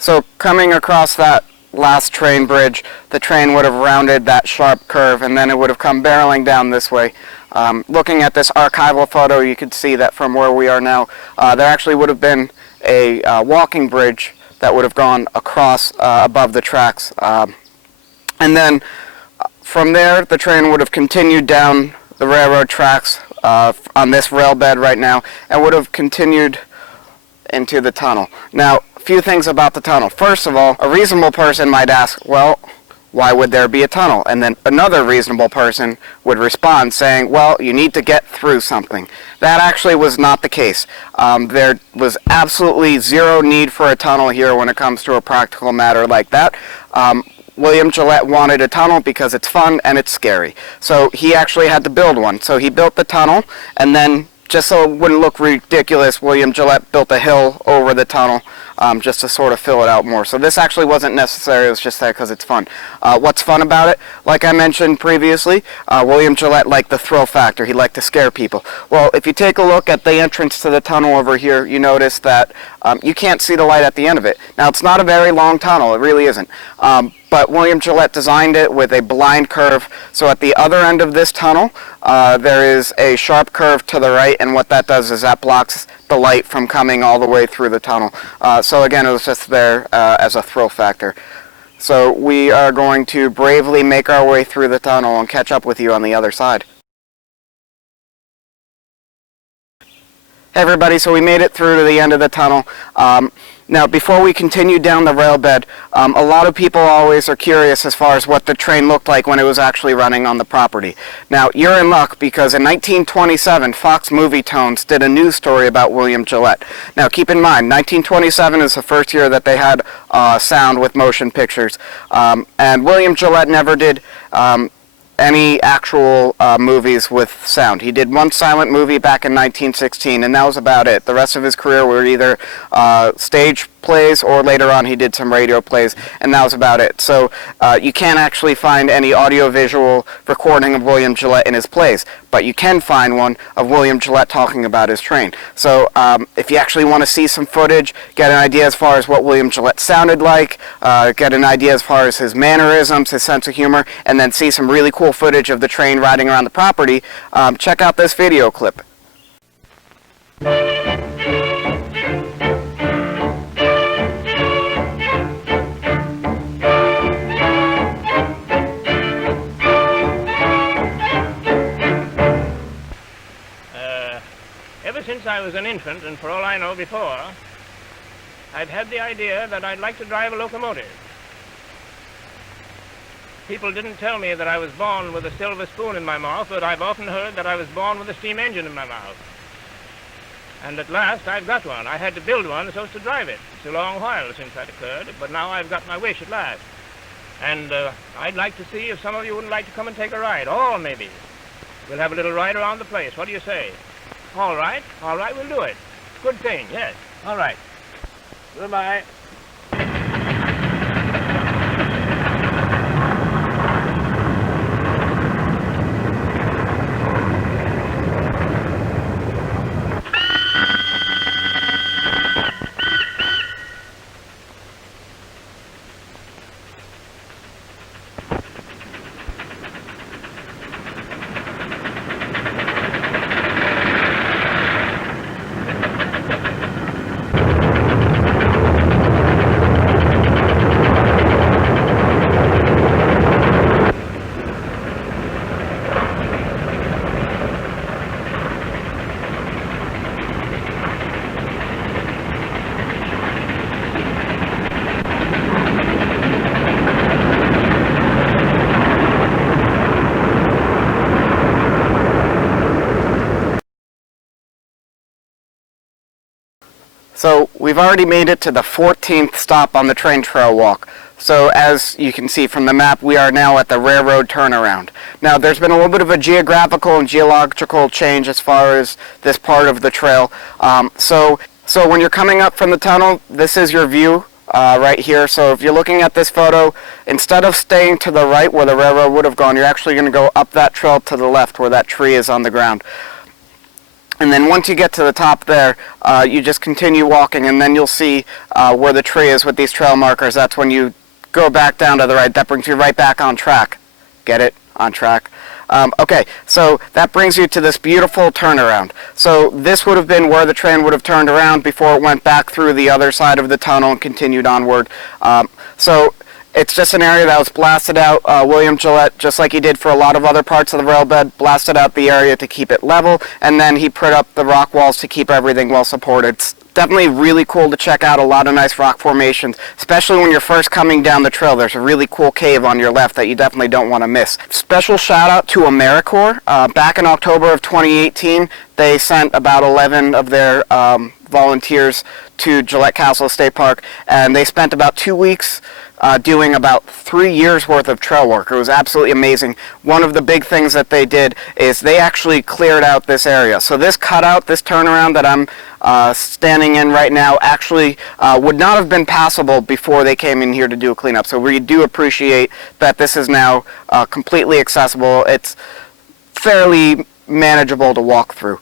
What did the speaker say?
So coming across that last train bridge, the train would have rounded that sharp curve and then it would have come barreling down this way. Looking at this archival photo, you could see that from where we are now, there actually would have been a walking bridge that would have gone across above the tracks. And then from there, the train would have continued down the railroad tracks on this rail bed right now and would have continued into the tunnel. Now, a few things about the tunnel. First of all, a reasonable person might ask, well, why would there be a tunnel? And then another reasonable person would respond saying, well, you need to get through something. That actually was not the case. There was absolutely zero need for a tunnel here when it comes to a practical matter like that. William Gillette wanted a tunnel because it's fun and it's scary. So he actually had to build one. So he built the tunnel, and then just so it wouldn't look ridiculous, William Gillette built a hill over the tunnel just to sort of fill it out more. So this actually wasn't necessary, it was just there because it's fun. What's fun about it? Like I mentioned previously, William Gillette liked the thrill factor. He liked to scare people. Well, if you take a look at the entrance to the tunnel over here, you notice that you can't see the light at the end of it. Now, it's not a very long tunnel, it really isn't. But William Gillette designed it with a blind curve. So at the other end of this tunnel, there is a sharp curve to the right, and what that does is that blocks the light from coming all the way through the tunnel. So again, it was just there as a thrill factor. So we are going to bravely make our way through the tunnel and catch up with you on the other side. Hey everybody, so we made it through to the end of the tunnel. Now, before we continue down the rail bed, a lot of people always are curious as far as what the train looked like when it was actually running on the property. Now, you're in luck because in 1927, Fox Movie Tones did a news story about William Gillette. Now, keep in mind, 1927 is the first year that they had sound with motion pictures, and William Gillette never did any actual movies with sound. He did one silent movie back in 1916, and that was about it. The rest of his career were either stage plays, or later on he did some radio plays, and that was about it. So you can't actually find any audio-visual recording of William Gillette in his plays, but you can find one of William Gillette talking about his train. So if you actually want to see some footage, get an idea as far as what William Gillette sounded like, get an idea as far as his mannerisms, his sense of humor, and then see some really cool footage of the train riding around the property, check out this video clip. Ever since I was an infant, and for all I know before, I've had the idea that I'd like to drive a locomotive. People didn't tell me that I was born with a silver spoon in my mouth, but I've often heard that I was born with a steam engine in my mouth. And at last I've got one. I had to build one so as to drive it. It's a long while since that occurred, but now I've got my wish at last. And I'd like to see if some of you wouldn't like to come and take a ride, or maybe. We'll have a little ride around the place. What do you say? All right, we'll do it. Good thing, yes. All right. Goodbye. So we've already made it to the 14th stop on the train trail walk. So as you can see from the map, we are now at the railroad turnaround. Now there's been a little bit of a geographical and geological change as far as this part of the trail. So when you're coming up from the tunnel, this is your view right here. So if you're looking at this photo, instead of staying to the right where the railroad would have gone, you're actually going to go up that trail to the left where that tree is on the ground. And then once you get to the top there, you just continue walking, and then you'll see where the tree is with these trail markers. That's when you go back down to the right. That brings you right back on track. Get it? On track. Okay, so that brings you to this beautiful turnaround. So this would have been where the train would have turned around before it went back through the other side of the tunnel and continued onward. So it's just an area that was blasted out. William Gillette, just like he did for a lot of other parts of the railbed, blasted out the area to keep it level, and then he put up the rock walls to keep everything well supported. It's definitely really cool to check out. A lot of nice rock formations, especially when you're first coming down the trail. There's a really cool cave on your left that you definitely don't want to miss. Special shout out to AmeriCorps. Back in October of 2018, they sent about 11 of their volunteers to Gillette Castle State Park, and they spent about 2 weeks doing about 3 years worth of trail work. It was absolutely amazing. One of the big things that they did is they actually cleared out this area. So this cutout, this turnaround that I'm standing in right now, actually would not have been passable before they came in here to do a cleanup. So we do appreciate that this is now completely accessible. It's fairly manageable to walk through.